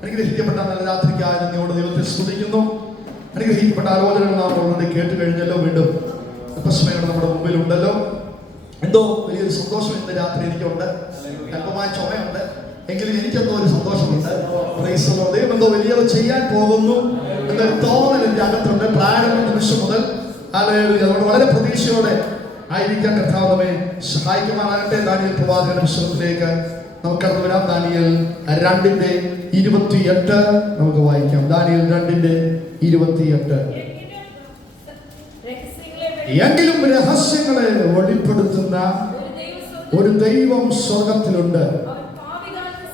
അനുഗ്രഹിക്കപ്പെട്ട നല്ല രാത്രിക്കായ നന്ദിയോട് ദൈവത്തെ സ്തുതിക്കുന്നു. അനുഗ്രഹിക്കപ്പെട്ട ആലോചനകൾ നാം ഓൾറെഡി കേട്ട് കഴിഞ്ഞല്ലോ. വീണ്ടും പ്രശ്നങ്ങൾ നമ്മുടെ മുമ്പിലുണ്ടല്ലോ. എന്തോ വലിയൊരു സന്തോഷം ഇന്ന് രാത്രി എനിക്കുണ്ട്. അല്പമായ ചുമയുണ്ട്, എങ്കിലും എനിക്കെന്തോ ഒരു സന്തോഷമുണ്ട്. ദൈവം എന്തോ വലിയ ചെയ്യാൻ പോകുന്നു എന്നൊരു തോന്നൽ എൻ്റെ അകത്തുണ്ട്. പ്രാരംഭ നിമിഷം മുതൽ അതുകൊണ്ട് വളരെ പ്രതീക്ഷയോടെ ആയിരിക്കാൻ കർത്താവ് നമ്മെ സഹായിക്കുമാറാകട്ടെ. ദാനിയേൽ പ്രവാചകന്റെ പുസ്തകത്തിലേക്ക് നമുക്ക് കടന്നു വരാം. ദാനിയേൽ 2:28 നമുക്ക് വായിക്കാം. ദാനിയേൽ 2:28. എങ്കിലും രഹസ്യങ്ങളെ വെളിപ്പെടുത്തുന്ന ഒരു ദൈവം സ്വർഗത്തിലുണ്ട്.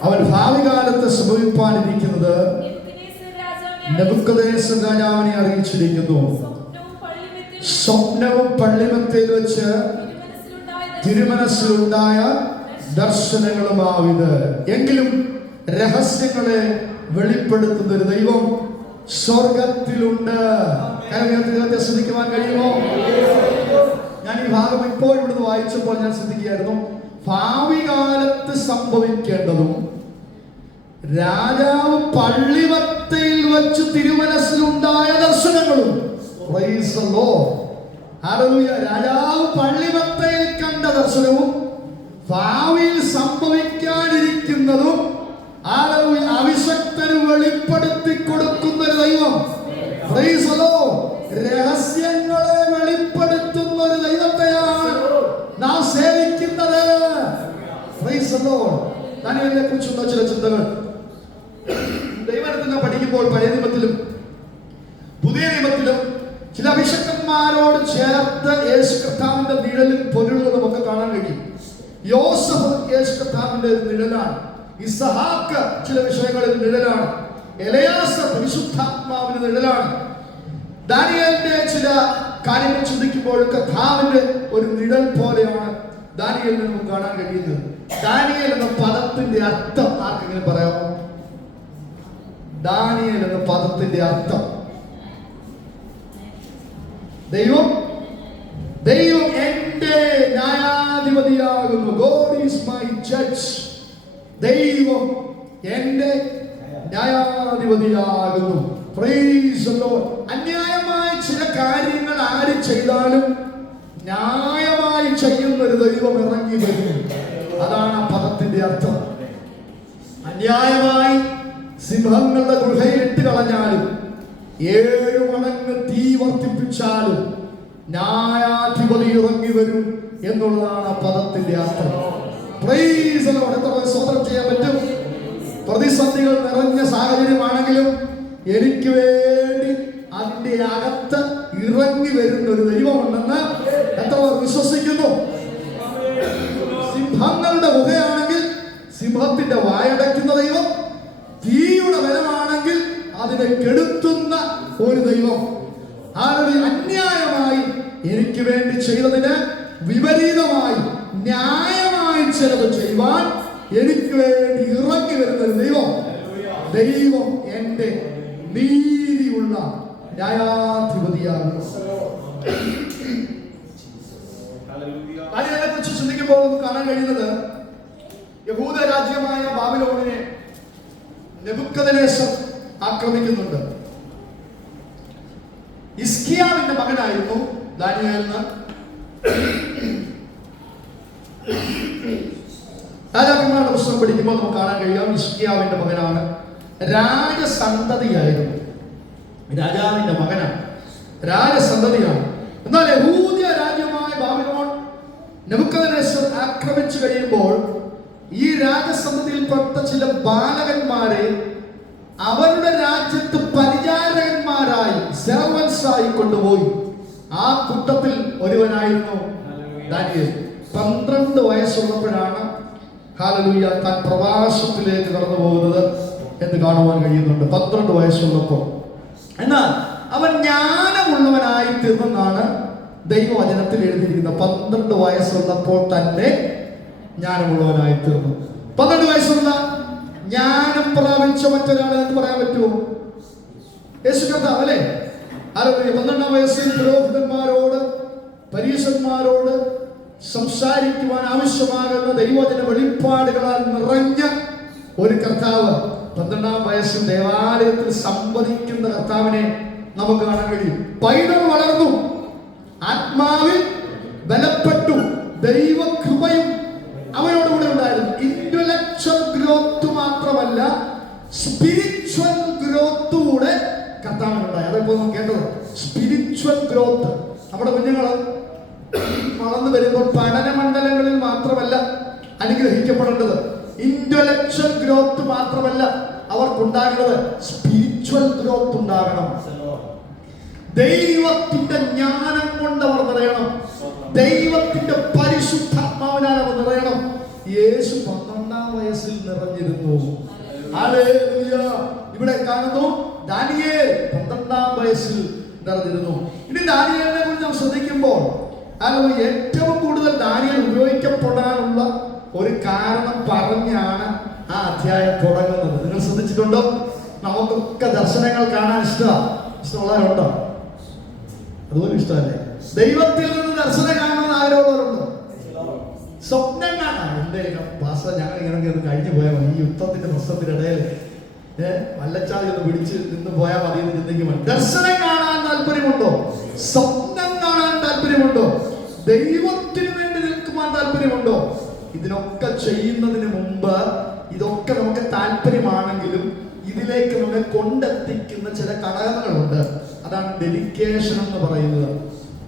അവൻ ഭാവി കാലത്ത് സംഭവിപ്പാനിരിക്കുന്നത് നെബൂഖദ്നേസർ രാജാവിനെ അറിയിച്ചിരിക്കുന്നു. സ്വപ്നവും പള്ളിമത്തിൽ വെച്ച് തിരുമനസ്സിലുണ്ടായ ദർശനങ്ങളുമാവിത്. എങ്കിലും രഹസ്യങ്ങളെ വെളിപ്പെടുത്തുന്ന ഒരു ദൈവം സ്വർഗത്തിലുണ്ട്. ശ്രദ്ധിക്കുവാൻ കഴിയുമോ? ഞാൻ ഈ ഭാഗം ഇപ്പോൾ ഇവിടുന്ന് വായിച്ചപ്പോൾ ഞാൻ ശ്രദ്ധിക്കുകയായിരുന്നു. ഭാവി കാലത്ത് സംഭവിക്കേണ്ടതും രാജാവ് പള്ളിമത്തയിൽ വെച്ച് തിരുമനസ്സിലുണ്ടായ ദർശനങ്ങളും. രാജാവ് പള്ളിമത്തയിൽ കണ്ട ദർശനവും ഭാവിയിൽ സംഭവിക്കാനിരിക്കുന്നതും അവിശക്തന് വെളിപ്പെടുത്തി കൊടുക്കുന്ന ഒരു ദൈവം. രഹസ്യങ്ങളെ വെളിപ്പെടുത്തുന്ന ഒരു ദൈവത്തെയാണ് നാം സേവിക്കുന്നത്. ദാനിയേലിനെ കുറിച്ചുള്ള ചില ചിന്തകൾ ദൈവത്തിൽ പഠിക്കുമ്പോൾ പഴയ നിയമത്തിലും പുതിയ നിയമത്തിലും ചില അഭിഷക്തന്മാരോട് ചേർത്ത് യേശു കർത്താവിന്റെ നിഴലിൽ പൊരുളുകൾ നമുക്ക് കാണാൻ കഴിയും. യോസഫ് യേശു കർത്താവിന്റെ നിഴലാണ്. ഇസഹാക്ക് ചില വിഷയങ്ങളിൽ നിഴലാണ്. എലയാസർ പരിശുദ്ധാത്മാവിന്റെ നിഴലാണ്. ദാനിയേലിന്റെ ചില കാര്യങ്ങൾ ചിന്തിക്കുമ്പോൾ കർത്താവിന്റെ ഒരു നിഴൽ പോലെയാണ് ദാനിയേലിനെ നമുക്ക് കാണാൻ കഴിയുന്നത്. ദാനിയേൽ എന്ന പദത്തിന്റെ അർത്ഥം ആർക്കെങ്കിലും പറയാമോ? ദാനിയേൽ എന്ന പദത്തിന്റെ അർത്ഥം ദൈവം എന്റെ ന്യായാധിപതിയാകുന്നു. God is my judge. ദൈവം എന്റെ ന്യായാധിപതിയാകുന്നു. Praise the Lord. അന്യായമായ ചില കാര്യങ്ങൾ ആര് ചെയ്താലും ന്യായമായി ചെയ്യുന്ന ഒരു ദൈവം ഇറങ്ങി വരും. അതാണ് ആ പദത്തിന്റെ അർത്ഥം. അന്യായമായി സിംഹങ്ങളുടെ ഗുഹയിൽ ഇട്ട് കളഞ്ഞാലും 7 മടങ്ങ് തീ വർദ്ധിപ്പിച്ചാലും ന്യായാധിപതി ഇറങ്ങി വരും എന്നുള്ളതാണ് ആ പദത്തിന്റെ അർത്ഥം. Praise the Lord. എത്ര സ്വതന്ത്രം ചെയ്യാൻ പറ്റും? പ്രതിസന്ധികൾ നിറഞ്ഞ സാഹചര്യമാണെങ്കിലും എനിക്ക് വേണ്ടി അതിന്റെ അകത്ത് ഇറങ്ങി വരുന്ന ഒരു ദൈവമുണ്ടെന്ന് എത്ര വിശ്വസിക്കുന്നു? സിംഹങ്ങളുടെ ഗുഹയാണെങ്കിൽ സിംഹത്തിന്റെ വായടയ്ക്കുന്ന ദൈവം, തീയുടെ ബലമാണെങ്കിൽ അതിനെ കെടുത്തുന്ന ഒരു ദൈവം. അന്യായമായി എനിക്ക് വേണ്ടി ചെയ്തതിന് വിപരീതമായി ന്യായമായി ചിലത് ചെയ്യുവാൻ എനിക്ക് വേണ്ടി ഇറങ്ങി വരുന്ന ഒരു ദൈവം. ദൈവം എന്റെ നീതിയുള്ള ന്യായാധിപതിയാണ്. അതിനെ കുറിച്ച് ചിന്തിക്കുമ്പോൾ നമുക്ക് കാണാൻ കഴിയുന്നത് യഹൂദ രാജ്യമായ ബാബിലോണിനെ നെബൂഖദ്നേസർ ആക്രമിക്കുന്നുണ്ട്. ഹിസ്കിയാവിന്റെ മകനായിരുന്നു ദാനിയേലിന്. രാജാക്കന്മാരുടെ പുസ്തകം പഠിക്കുമ്പോൾ നമുക്ക് കാണാൻ കഴിയാം ഹിസ്കിയാവിന്റെ മകനാണ്. രാജസന്തതിയായിരുന്നു. രാജാവിന്റെ മകനാണ്, രാജസന്തതിയാണ്. എന്നാൽ യഹൂദ രാജ്യമായ ബാബിലോൺ നെബൂഖദ്നേസർ ആക്രമിച്ചു കഴിയുമ്പോൾ ഈ രാജസന്തതിയിൽപ്പെട്ട ചില ബാലകന്മാരെ അവരുടെ രാജ്യത്ത് പരിചാരകന്മാരായി സെർവൻസായി കൊണ്ടുപോയി. ആ കൂട്ടത്തിൽ ഒരുവനായിരുന്നു ദാനിയേൽ. 12 വയസ്സുള്ളപ്പോഴാണ് ഹല്ലേലൂയ താൻ പ്രവാസത്തിലേക്ക് കടന്നു പോകുന്നത് എന്ന് കാണുവാൻ കഴിയുന്നുണ്ട്. 12 വയസ്സുള്ളപ്പോൾ. എന്നാൽ അവൻ ജ്ഞാനമുള്ളവനായി തീർന്നെന്നാണ് ദൈവവചനത്തിൽ എഴുതിയിരിക്കുന്നത്. 12 വയസ്സുള്ളപ്പോൾ തന്നെ ജ്ഞാനമുള്ളവനായി തീർന്നു. 12 വയസ്സുള്ള ജ്ഞാനം പ്രാപിച്ച മറ്റൊരാളെ എന്ന് പറയാൻ പറ്റുമോ? യേശു കർത്താവ് അല്ലേ? 12-ാം വയസ്സിൽ പുരോഹിതന്മാരോട് പരീശന്മാരോട് സംസാരിക്കുവാൻ ആവശ്യമാകുന്ന ദൈവജന വെളിപ്പാടുകളാൽ നിറഞ്ഞ ഒരു കർത്താവ് 12-ാം വയസ്സിൽ ദേവാലയത്തിൽ സംവദിക്കുന്ന കർത്താവിനെ നമുക്ക് കാണാൻ കഴിയും. പൈതൽ വളർന്നു, ആത്മാവിൽ ബലപ്പെട്ടു, ദൈവകൃപയും അവനോടുകൂടെ ഉണ്ടായിരുന്നു. ഇന്റലക്ച്വൽ ഗ്രോത്ത് മാത്രമല്ല, സ്പിരിച്വൽ ഗ്രോത്ത് കൂടെ കർത്താവിനുണ്ടായി. അതിപ്പോ നമ്മൾ കേട്ടത് സ്പിരിച്വൽ ഗ്രോത്ത്. നമ്മുടെ കുഞ്ഞുങ്ങള് വളർന്നു വരുമ്പോൾ പഠന മണ്ഡലങ്ങളിൽ മാത്രമല്ല അനുഗ്രഹിക്കപ്പെടേണ്ടത്, ഇന്റലക്ച്വൽ ഗ്രോത്ത് മാത്രമല്ല അവർക്കുണ്ടാകുന്നത്, സ്പിരിച്വൽ ഗ്രോത്ത് ഉണ്ടാകണം. ദൈവത്തിന്റെ ജ്ഞാനം കൊണ്ട് അവർ നിറയണം, ദൈവത്തിന്റെ പരിശുദ്ധാത്മാവിനാൽ അവർ നിറയണം. യേശു 12-ാം വയസ്സിൽ നിറഞ്ഞിരുന്നു. ഹല്ലേലൂയ. ഇവിടെ കാണുന്നു ദാനിയേൽ 12-ാം വയസ്സിൽ നിറഞ്ഞിരുന്നു. ഇനി ദാനിയേലിനെ കുറിച്ച് നാം ശ്രദ്ധിക്കുമ്പോൾ ഏറ്റവും കൂടുതൽ ദാനിയേൽ ഉപയോഗിക്കപ്പെടാനുള്ള ഒരു കാരണം പറഞ്ഞാണ് ആ അധ്യായം തുടങ്ങുന്നത്. നിങ്ങൾ ശ്രദ്ധിച്ചിട്ടുണ്ടോ? നമുക്കൊക്കെ ദർശനങ്ങൾ കാണാൻ ഇഷ്ടമുള്ളവരുണ്ടോ? അതുപോലെ ഇഷ്ടമല്ലേ? ദൈവത്തിൽ നിന്ന് ദർശനം കാണുന്ന ആരോടുണ്ടോ? സ്വപ്നം കാണാൻ എന്റെ ഭാഷ ഞങ്ങൾ ഇങ്ങനെ കഴിഞ്ഞു പോയാൽ മതി. ഈ യുദ്ധത്തിന്റെ പ്രശ്നത്തിനിടയിൽ വല്ലച്ചാതി ഒന്ന് പിടിച്ച് നിന്ന് പോയാൽ മതി എന്ന് ചിന്തിക്കുമ്പോൾ ദർശനം കാണാൻ താല്പര്യമുണ്ടോ? സ്വപ്നം കാണാൻ താല്പര്യമുണ്ടോ? ദൈവത്തിന് വേണ്ടി നിൽക്കുവാൻ താല്പര്യമുണ്ടോ? ഇതിനൊക്കെ ചെയ്യുന്നതിന് മുമ്പ് ഇതൊക്കെ നമുക്ക് താല്പര്യമാണെങ്കിലും ഇതിലേക്ക് നമ്മളെ കൊണ്ടെത്തിക്കുന്ന ചില ഘടകങ്ങളുണ്ട്. അതാണ് ഡെഡിക്കേഷൻ എന്ന് പറയുന്നത്.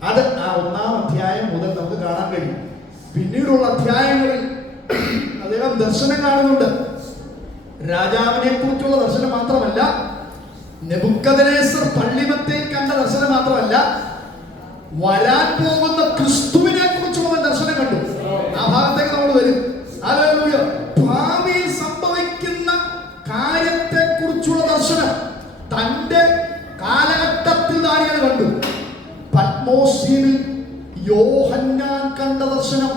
അത് ആ 1-ാം അധ്യായം മുതൽ നമുക്ക് കാണാൻ കഴിയും. പിന്നീടുള്ള അധ്യായങ്ങളിൽ അദ്ദേഹം ദർശനം കാണുന്നുണ്ട്. രാജാവിനെ കുറിച്ചുള്ള ദർശനം മാത്രമല്ല, നെബൂഖദ്നേസർ പള്ളിമത്തയിൽ കണ്ട ദർശനം മാത്രമല്ല, വരാൻ പോകുന്ന ക്രിസ്തുവിനെ കുറിച്ചുള്ള ദർശനം കണ്ടു. ആ ഭാഗത്തേക്ക് നമ്മൾ വരും. ഹല്ലേലൂയ. ഭാവിയിൽ സംഭവിക്കുന്ന കാര്യത്തെ കുറിച്ചുള്ള ദർശനം തന്റെ കാലഘട്ടത്തിൽ ദാനിയേൽ കണ്ടു. പത്മോസ് ദ്വീപിൽ യോഹന്നാൻ കണ്ട ദർശനം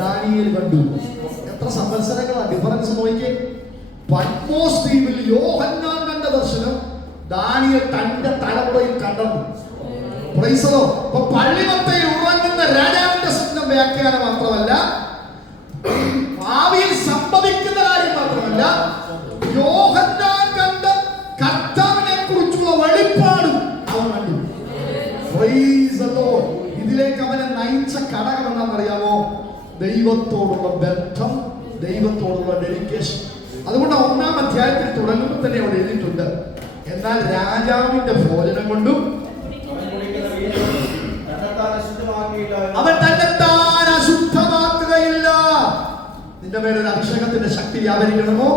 ദാനിയേൽ കണ്ടു. എത്ര സംവത്സരങ്ങളാണ് ഡിഫറൻസ് നോക്കിയേ. പത്മോസ് ദ്വീപിൽ യോഹന്നാൻ കണ്ട ദർശനം ദാനിയേൽ തന്റെ തലമുറയിൽ കണ്ടു. അപ്പൊ പള്ളിമത്തയിൽ ഉറങ്ങുന്ന രാജാവിന്റെ സ്വപ്നം വ്യാഖ്യാനം മാത്രമല്ല, ഭാവിയിൽ സംഭവിക്കുന്ന കാര്യം മാത്രമല്ല, യോഹന്നാൻ കണ്ട കർത്താവിനെ കുറിച്ചുള്ള വെളിപ്പാടും അവൻ കണ്ടു. ഇതിലേക്ക് അവനെ നയിച്ച ഘടകം എന്താണെന്നറിയാമോ? ദൈവത്തോടുള്ള ബന്ധം, ദൈവത്തോടുള്ള ഡെഡിക്കേഷൻ. അതുകൊണ്ട് 1-ാം അധ്യായത്തിൽ തുടങ്ങുമ്പോൾ തന്നെ അവിടെ എഴുതിയിട്ടുണ്ട്, എന്നാൽ രാജാവിന്റെ ഭോജനം കൊണ്ടും അവൻ തന്നെത്താൻ അശുദ്ധമാക്കുകയില്ല. നിന്റെ മേലൊരു അഭിഷേകത്തിന്റെ ശക്തി വ്യാപരിക്കണമോ?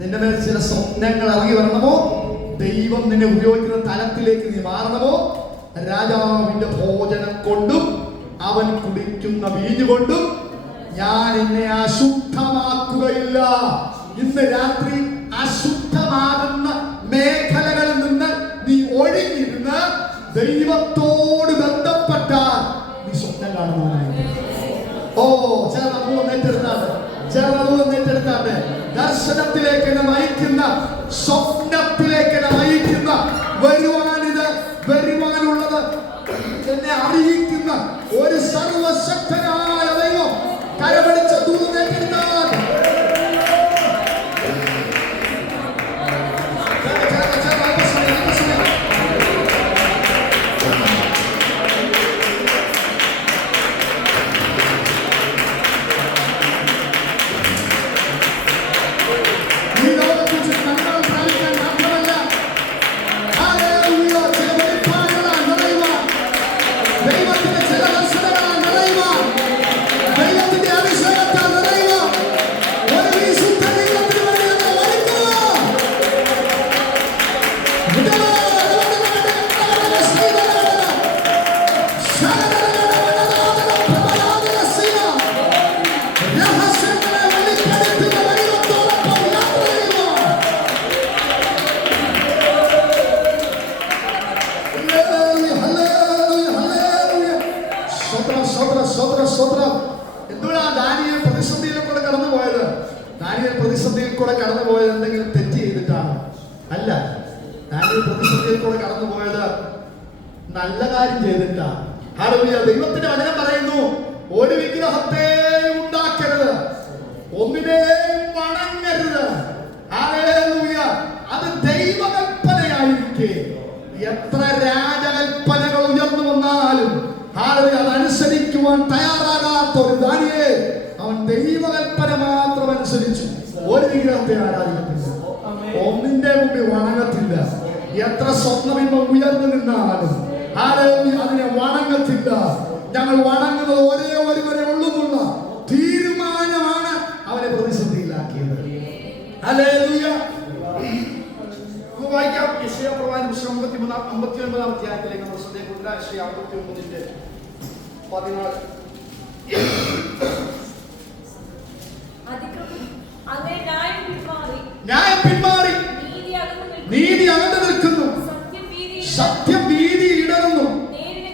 നിന്റെ മേൽ ചില സ്വപ്നങ്ങൾ ഇറങ്ങി വരണമോ? ദൈവം നിന്നെ ഉപയോഗിക്കുന്ന തലത്തിലേക്ക് നീ മാറണമോ? രാജാവിന്റെ ഭോജനം കൊണ്ടും അവൻ കുടിക്കുന്ന വീഞ്ഞു കൊണ്ടും ഞാൻ എന്നെ അശുദ്ധമാക്കുകയില്ല. ഇന്ന് രാത്രി അശുദ്ധമാകുന്ന മേഖലകളിൽ നിന്ന് നീ ഒഴിഞ്ഞിരുന്ന് ദൈവത്തോട് ബന്ധപ്പെട്ടാൽ നീ സ്വപ്നം കാണുന്നവനായി. ചില അനുഭവം ഏറ്റെടുത്താണ്ട് ദർശനത്തിലേക്ക് എന്നെ നയിക്കുന്ന, സ്വപ്നത്തിലേക്ക് എന്നെ നയിക്കുന്ന, വരുവാനുള്ളത് എന്നെ അറിയിക്കുന്ന ഒരു സർവശക്തനായ ദൈവം കരപിടിച്ച ദൂതൻ ഏറ്റെടുത്താൽ എന്തുകൊണ്ടാണ് ദാനിയേൽ പ്രതിസന്ധിയിലൂടെ കടന്നുപോയത്? ദാനിയേൽ പ്രതിസന്ധിയിൽ കൂടെ കടന്നുപോയത് എന്തെങ്കിലും തെറ്റ് ചെയ്തിട്ടാണ്? അല്ല. ദാനിയേൽ പ്രതിസന്ധിയിൽ കൂടെ കടന്നുപോയത് നല്ല കാര്യം ചെയ്തിട്ടാണ്. ഹല്ലേലൂയ. ദൈവത്തിന്റെ വചനം പറയുന്നു, ഒരു വിഗ്രഹത്തെ ഉണ്ടാക്കരുത്, ഒന്നിനെയും വണങ്ങരുത്. ഹല്ലേലൂയ. അത് ദൈവകൽപ്പനയായിരിക്കെ എത്ര രാജകൽപ്പനകൾ ഉയർന്നു വന്നാലും അതനുസരിക്കുവാൻ തയ്യാറാകാത്ത ഒരു ദാനിയേൽ അവൻ ദൈവകൽപ്പന മാത്രം അനുസരിച്ചു. ഒരു വിഗ്രഹത്തെ ആരാധിക്കത്തില്ല, ഒന്നിന്റെ മുമ്പിൽ വണങ്ങത്തില്ല. എത്ര സ്വർണ്ണബിംബം ഉയർന്നു നിന്നാലും അതിനെ വണങ്ങത്തില്ല. ഞങ്ങൾ വണങ്ങുന്നത് ഒരേ ഒരുവരെ ഉള്ളുമുള്ള തീരുമാനമാണ് അവനെ പ്രതിസന്ധിയിലാക്കിയത്. ഹല്ലേലൂയ. വായിക്കാം യെശയ്യാ പ്രവാചകൻ 59 അധ്യായത്തിലേക്ക് നമ്മൾ ശ്രദ്ധ. യെശയ്യാ 59:14. ന്യായം പിന്മാറി, നീതി അകന്നു നിൽക്കുന്നു, സത്യം വീതിയിൽ ഇടറുന്നു, നേരിന്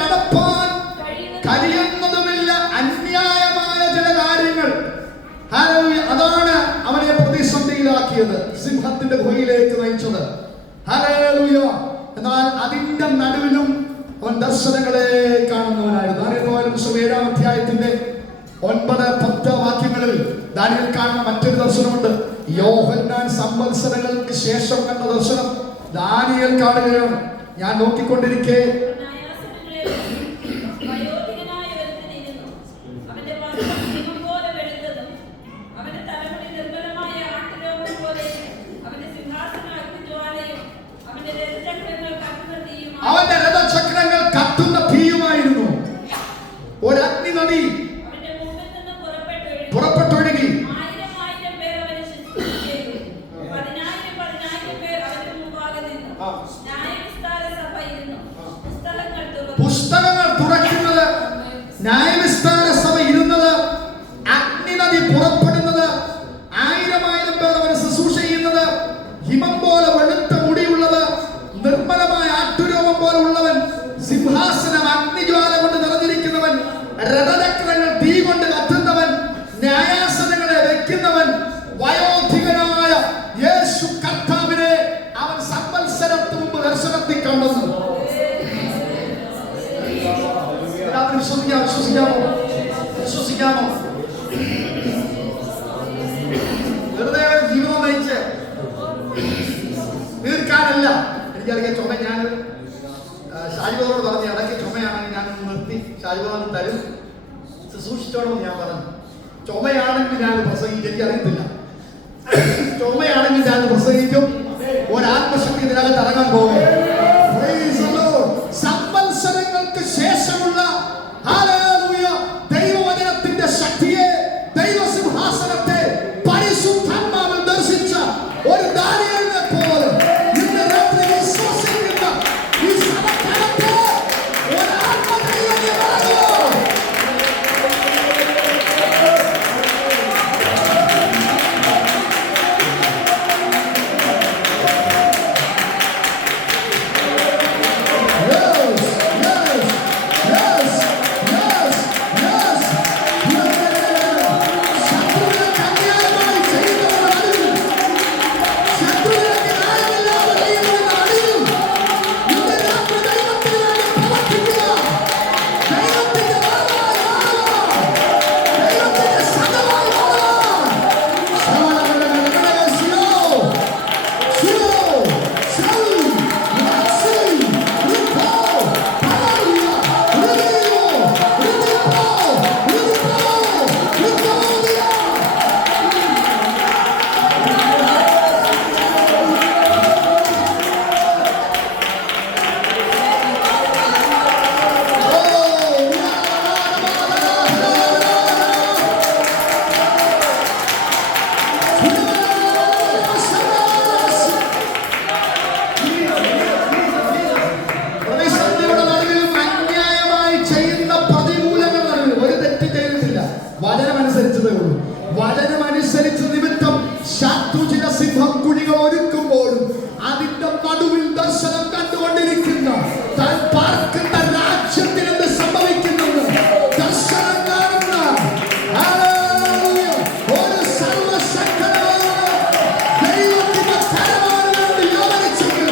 കടപ്പാൻ കഴിയുന്നതുമില്ല അന്യായമായ ചില കാര്യങ്ങൾ. അതാണ് അവനെ പ്രതിസന്ധിയിലാക്കിയത്, സിംഹത്തിന്റെ ഗുഹയിലേക്ക് നയിച്ചത്. ഹല്ലേലൂയ. എന്നാൽ അതിന്റെ നടുവിലും അവൻ ദർശനങ്ങളെ കാണുന്നവനായിരുന്നു. ദാനിയേൽ 7-ാം അധ്യായത്തിന്റെ 9-10 വാക്യങ്ങളിൽ ദാനിയേൽ കാണുന്ന മറ്റൊരു ദർശനമുണ്ട്. യോഹന്നാൻ സംവത്സരങ്ങൾക്ക് ശേഷം കണ്ട ദർശനം ദാനിയേൽ കാണുകയാണ്. ഞാൻ നോക്കിക്കൊണ്ടിരിക്കെ അവന്റെ രഥചക്രങ്ങൾ കത്തുന്ന തീയുമായിരുന്നു. ഒരു അഗ്നി നദി പുറപ്പെട്ടൊഴുകി. പുസ്തകങ്ങൾ തുറക്കുന്നത്, ന്യായവിസ്താര സഭ ഇരുന്നത്, അഗ്നി നദി പുറപ്പെടുന്നത്, 1000 പേർ അവന് ശുശ്രൂഷ ചെയ്യുന്നത്, ഹിമം പോലെ വെളുത്ത മുടിയുള്ളത്, നിർമ്മലമായ ആട്ടുരോമം പോലെ ഉള്ളവൻ, സിംഹാസനം അഗ്നിജ്വാല കൊണ്ട് നിറഞ്ഞിരിക്കുന്നവൻ, രഥചക്രങ്ങൾ തീ കൊണ്ട് കത്തുന്നവൻ, ന്യായാസനങ്ങളെ വെക്കുന്നവൻ, വയോധികനായ യേശു കർത്താവിനെ അവൻ സംവത്സരത്തിന് മുമ്പ് ദർശനത്തിൽ കണ്ടെന്നു. വിശ്വസിക്കാമോ? വെറുതെ ജീവിതം നയിച്ച് തീർക്കാനല്ല. എനിക്കറിയാം ചുമ. ഞാൻ ഷാജിബോധോട് പറഞ്ഞു, ഇടയ്ക്ക് ചുമയാണെങ്കിൽ ഞാൻ നിർത്തി ഷാജിബോധം തരും, ശുശ്രൂഷിച്ചോളെന്ന് ഞാൻ പറഞ്ഞു. ചുമയാണെങ്കിൽ ഞാൻ പ്രസംഗിക്കും, എനിക്കറിയത്തില്ല. ചുമയാണെങ്കിൽ ഞാൻ പ്രസംഗിക്കും. ഒരാത്മശക്തി ഇതിനകത്ത് ഇറങ്ങാൻ പോകും. സംവത്സരങ്ങൾക്ക് ശേഷമുള്ള ദൈവവചനത്തിന്റെ ശക്തിയെ, ദൈവസിംഹാസനത്തെ പരിശുദ്ധാത്മാവിൽ ദർശിച്ച ഒരു ദാനിയേലിനെ പോലെ ഇന്ന് രാത്രി വിശ്വസിക്കുന്ന ഈ സഭയ്ക്കകത്ത് ഒരാത്മദൈവമാകുമോ? വചനമനുസരിച്ച് നിമിത്തം ശത്രുചില സിംഹം കുഴികൾ ഒരുക്കുമ്പോഴും അതിന്റെ നടുവിൽ ദർശനം കണ്ടുകൊണ്ടിരിക്കുന്ന താൻ പാർക്കുന്ന രാജ്യത്തിന് എന്ത് സംഭവിക്കുന്നെന്ന് ദർശനം കാണുന്ന ഒരു സർവശക്തനായ ദൈവത്തിന്റെ കരമാണ് വേണ്ടി യോജിച്ചെങ്കിൽ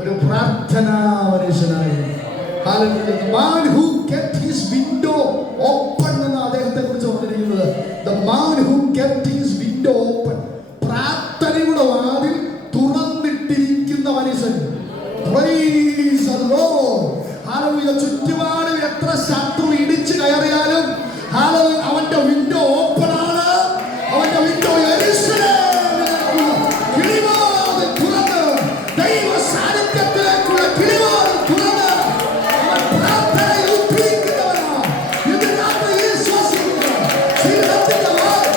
ഒരു പ്രാർത്ഥനാ മനുഷ്യനായി. Hallelujah. The man who kept his window open എന്ന് അദ്ദേഹത്തെ കുറിച്ച് പറഞ്ഞിരിക്കുന്നത്. The man who kept his window open. പ്രാർത്ഥനയുടെ വാതിൽ തുറന്നിട്ടിരിക്കുന്ന മനുഷ്യൻ. Praise the Lord. Hallelujah. ചുറ്റുപാട് എത്ര ശത്രു ഇടിച്ചു കയറിയാലും Hallelujah. അവന്റെ വിൻഡോ ഓപ്പൺ ആണ്. അവന്റെ വിൻഡോ യെരൂശലേമിലേക്കുള്ള കിളിവാതിൽ തുറന്ന് ദൈവ സാന്നിധ്യത്തിലേക്കുള്ള കിളിവാതിൽ തുറന്ന് അവൻ പ്രാർത്ഥനയിൽ ഉദ്ദേശിക്കുന്നവനാണ്. ഇത് രാത്രി വിശ്വസിക്കുക. ജീവിതത്തിന്റെ വാതിൽ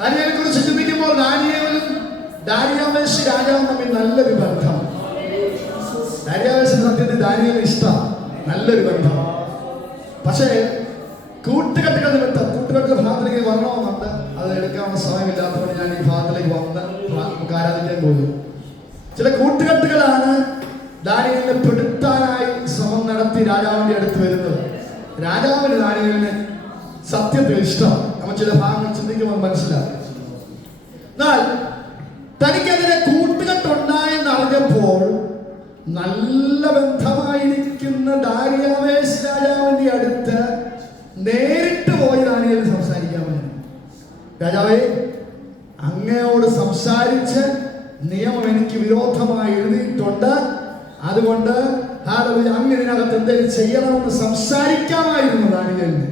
ദാനിയേലിനെ കുറിച്ച് ചിന്തിക്കുമ്പോൾ ദാനിയേലും ദാരിയാവേശ് രാജാവും തമ്മിൽ നല്ലൊരു ബന്ധം. ദാരിയാവേശിന് സത്യത്തിൽ ദാനിയേലിന് ഇഷ്ടം, നല്ലൊരു ബന്ധം. പക്ഷേ കൂട്ടുകെട്ടുകൾ നിമിത്തം കൂട്ടുകെട്ടുകൾ ഭാഗത്തിലേക്ക് വരണമെന്നുണ്ട്. അത് എടുക്കാനുള്ള സമയമില്ലാത്തതുകൊണ്ട് ഞാൻ ഈ ഭാഗത്തിലേക്ക് വന്ന് നമുക്ക് ആരാധിക്കാൻ പോകും. ചില കൂട്ടുകെട്ടുകളാണ് ദാനിയേലിനെ പെടുത്താനായി ശ്രമം നടത്തി രാജാവിന്റെ അടുത്ത് വരുന്നത്. രാജാവിന് ദാനിയേലിനെ സത്യത്തിൽ ഇഷ്ടം. നമ്മൾ ചില ഭാഗങ്ങൾ ചിന്തിക്കുമ്പോൾ മനസ്സിലാക്കും. എന്നാൽ തനിക്കെതിരെ കൂട്ടുകെട്ടുണ്ടായെന്ന് അറിഞ്ഞപ്പോൾ നല്ല ബന്ധമായിരിക്കുന്ന ദാരിയാവേശ് രാജാവിന്റെ അടുത്ത് നേരിട്ട് പോയി ദാനിയേൽ സംസാരിക്കാമായിരുന്നു. രാജാവേ, അങ്ങയോട് സംസാരിച്ച് നിയമം എനിക്ക് വിരോധമായി എഴുതിയിട്ടുണ്ട്, അതുകൊണ്ട് അങ്ങ് ഇതിനകത്ത് എന്തെങ്കിലും ചെയ്യണമെന്ന് സംസാരിക്കാമായിരുന്നു ദാനിയേലിന്.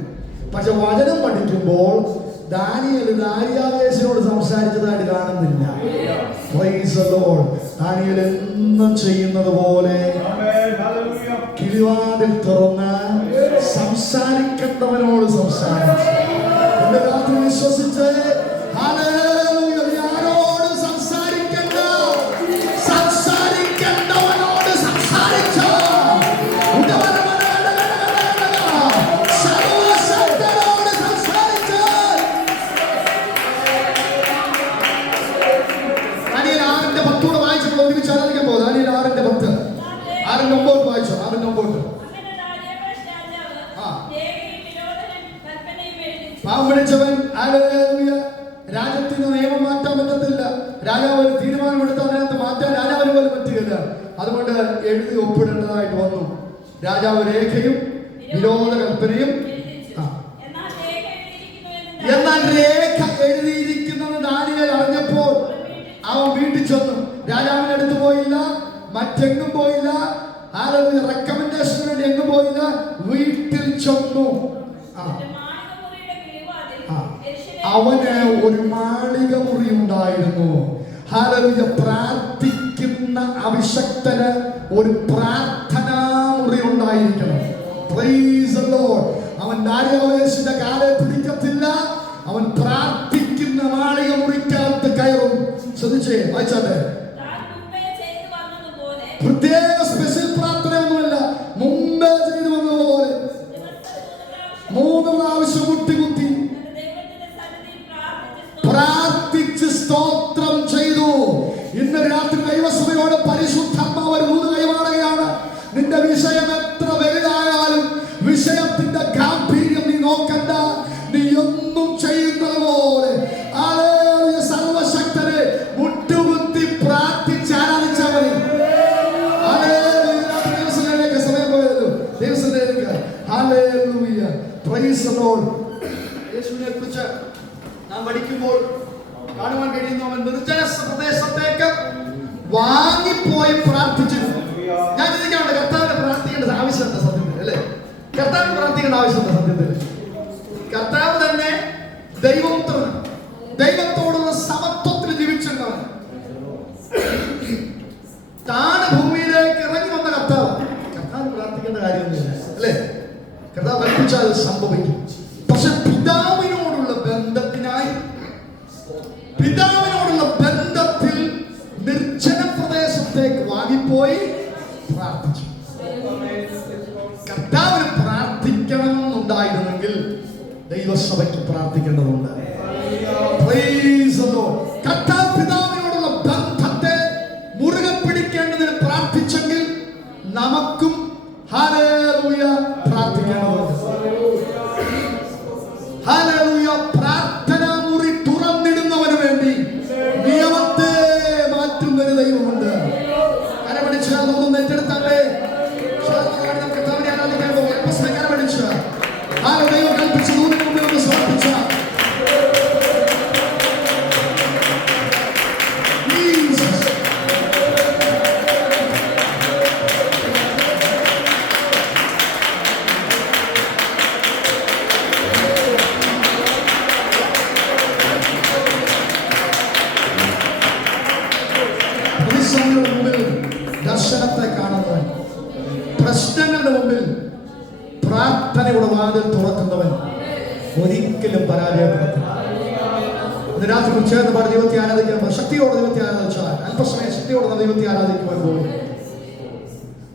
പക്ഷെ വചനം പഠിക്കുമ്പോൾ ദാനിയേൽ ദാരിയാവേശിനോട് സംസാരിച്ചതായിട്ട് കാണുന്നില്ല. ദാനിയേൽ എന്നും ചെയ്യുന്നത് പോലെ കിളിവാതിൽ തുറന്ന് സംസാരിക്കേണ്ടവനോട് സംസാരിച്ചു. എന്റെ രാത്രി വിശ്വസിച്ച് ആരോട് സംസാരിക്കേണ്ട, സംസാരിക്കേണ്ടവനോട് സംസാരിച്ചു. സർവശക്തനോട് സംസാരിച്ചു. ദാനിയേൽ 6:10 വായിച്ചപ്പോൾ ഒരുമിച്ച് ആരാധിക്കാൻ പോകും. ദാനിയേൽ 6:10 6:9 വായിച്ചോ. 6:9 പാവം പിടിച്ചവൻ രാജ്യത്തിന് നിയമം മാറ്റാൻ പറ്റത്തില്ല. രാജാവ് ഒരു തീരുമാനമെടുത്താൽ അതിനകത്ത് മാറ്റാൻ രാജാവിന് പോലും പറ്റുകയില്ല. അതുകൊണ്ട് എഴുതി ഒപ്പിടേണ്ടതായിട്ട് വന്നു. രാജാവ് രേഖയും വിരോധ കൽപ്പനയും. എന്നാൽ രേഖ എഴുതിയിരിക്കുന്നത് ദാനിയേൽ അറിഞ്ഞപ്പോൾ അവൻ വീട്ടിൽ ചെന്നു. രാജാവിന്റെ അടുത്ത് പോയില്ല, മറ്റെങ്ങും പോയില്ല, റെക്കമെൻഡേഷന് വേണ്ടി എങ്ങും പോയില്ല, വീട്ടിൽ ചെന്നു. അവന് ഒരു മാളിക മുറി ഉണ്ടായിരുന്നു. പ്രാർത്ഥിക്കുന്ന അഭിഷക്തന് ഒരു പ്രാർത്ഥനാ മുറി ഉണ്ടായിരിക്കണം. അവൻ ദാരിയാവേശിന്റെ കാലെ പിടിക്കത്തില്ല. അവൻ പ്രാർത്ഥിക്കുന്ന മാളിക മുറിക്കകത്ത് കയറും. ശ്രദ്ധിച്ചേ, വായിച്ചാട്ടെ. പ്രത്യേക സ്പെഷ്യൽ പ്രാർത്ഥനയൊന്നുമല്ല, മുമ്പേ ചെയ്തു വന്നതുപോലെ 3 പ്രാവശ്യം മുട്ടികുത്തി പ്രാർത്ഥിച്ച് സ്തോത്രം ചെയ്തു. ഇന്ന് രാത്രി ദൈവസഭയോട് പരിശുദ്ധാത്മാവ് ഒരു ദൂത് കൈമാറുകയാണ്. നിന്റെ വിഷയം എത്ര വലുതായാലും വിഷയത്തിന്റെ ഗാംഭീര്യം നീ നോക്കണ്ട. നീ ഒന്നും ചെയ്യുന്നത് പോലെ സർവശക്തനെ മുട്ടുകുത്തി പ്രാർത്ഥിച്ച് ആരാധിച്ചാൽ മതി. ദൈവസഭയിലേക്ക് സമയം പോയല്ലോ. ദൈവസഭയിലേക്ക് യേശുവിനെ കുറിച്ച് നാം പഠിക്കുമ്പോൾ കാണുവാൻ കഴിയുന്നവൻ നിർജ്ജന പ്രദേശത്തേക്ക് വാങ്ങിപ്പോയി പ്രാർത്ഥിച്ചിരുന്നു. ഞാൻ ചിന്തിക്കാറുണ്ട്, കർത്താവിനെ പ്രാർത്ഥിക്കേണ്ട ആവശ്യമുണ്ട് സത്യത്തിൽ, അല്ലേ? കർത്താവിന് പ്രാർത്ഥിക്കേണ്ട ആവശ്യമുണ്ട് സത്യത്തിൽ. കർത്താവ് തന്നെ ദൈവപുത്രൻ, ദൈവത്തോടുള്ള സമത്വത്തിൽ ജീവിച്ചിരുന്നവൻ, താന് ഭൂമിയിലേക്ക് ഇറങ്ങി വന്ന കർത്താവ്. കർത്താവിന് പ്രാർത്ഥിക്കേണ്ട കാര്യമൊന്നുമില്ല, അല്ലേ? കർത്താവ് കൽപ്പിച്ചാൽ സംഭവിക്കും. പക്ഷെ പിതാവിനോടുള്ള ബന്ധത്തിൽ നിർജ്ജന പ്രദേശത്തേക്ക് വാങ്ങിപ്പോയി പ്രാർത്ഥിച്ചു. കർത്താവിന് പ്രാർത്ഥിക്കണമെന്നുണ്ടായിരുന്നെങ്കിൽ ദൈവസഭയ്ക്ക് പ്രാർത്ഥിക്കേണ്ടതുണ്ട്. കർത്താവ് പിതാവിനോടുള്ള ബന്ധത്തെ മുറുകെ പിടിക്കേണ്ടതിന് പ്രാർത്ഥിച്ചെങ്കിൽ നമുക്കും പ്രാർത്ഥിക്കേണ്ടതുണ്ട്. പ്രാർത്ഥനാ മുറി തുറന്നിടുന്നവന് വേണ്ടി നിയമത്തെ മാറ്റുന്നൊരു ദൈവമുണ്ട്. കരപിടിച്ച് അതൊന്നും ഏറ്റെടുത്തല്ലേ. കർത്താവിനെ ആരാധിക്കാൻ പോകും. കരപിടിച്ച് ദൈവം കൽപ്പിച്ച് ദൂതിന് മുമ്പിൽ ഒന്ന് സമർപ്പിച്ച ദർശനത്തെ കാണുന്നവൻ, പ്രശ്നങ്ങളുടെ മുമ്പിൽ പ്രാർത്ഥനയുടെ വാതിൽ തുറക്കുന്നവൻ, ഒരിക്കലും പരാജയപ്പെടത്തില്ല. ഇന്ന് രാത്രി ചേർന്ന് പാടി ദൈവത്തെ ആരാധിക്കുമ്പോൾ ശക്തിയോടെ ദൈവത്തെ ആരാധിച്ചാൽ അല്പസമയം ശക്തിയോടെ ദൈവത്തെ ആരാധിക്കുവാൻ പോകും.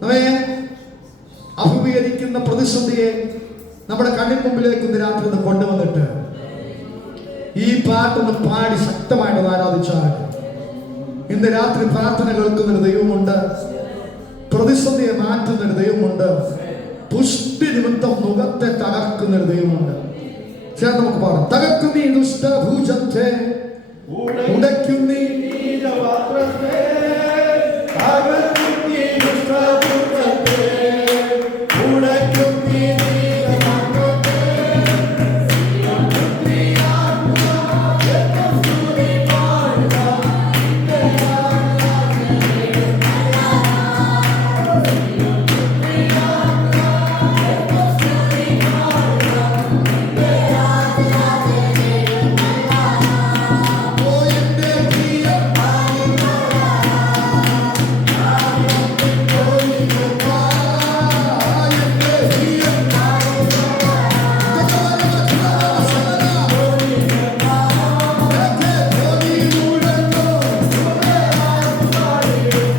നമ്മെ അഭിമുഖീകരിക്കുന്ന പ്രതിസന്ധിയെ നമ്മുടെ കണ്ണിന് മുമ്പിലേക്ക് ഇന്ന് രാത്രി ഒന്ന് കൊണ്ടുവന്നിട്ട് ഈ പാട്ടൊന്ന് പാടി ശക്തമായിട്ടൊന്ന് ആരാധിച്ചാൽ ഇന്ന് രാത്രി പ്രാർത്ഥന കേൾക്കുന്നൊരു ദൈവമുണ്ട്. പ്രതിസന്ധിയെ മാറ്റുന്നൊരു ദൈവമുണ്ട്. പുഷ്ടി നിമിത്തം മുഖത്തെ തകർക്കുന്നൊരു ദൈവമുണ്ട്. ചേർന്ന് നമുക്ക് പാടാം. തകർക്കും നീ ദുഷ്ടഭുജത്തെ, ഉടയ്ക്കും നീ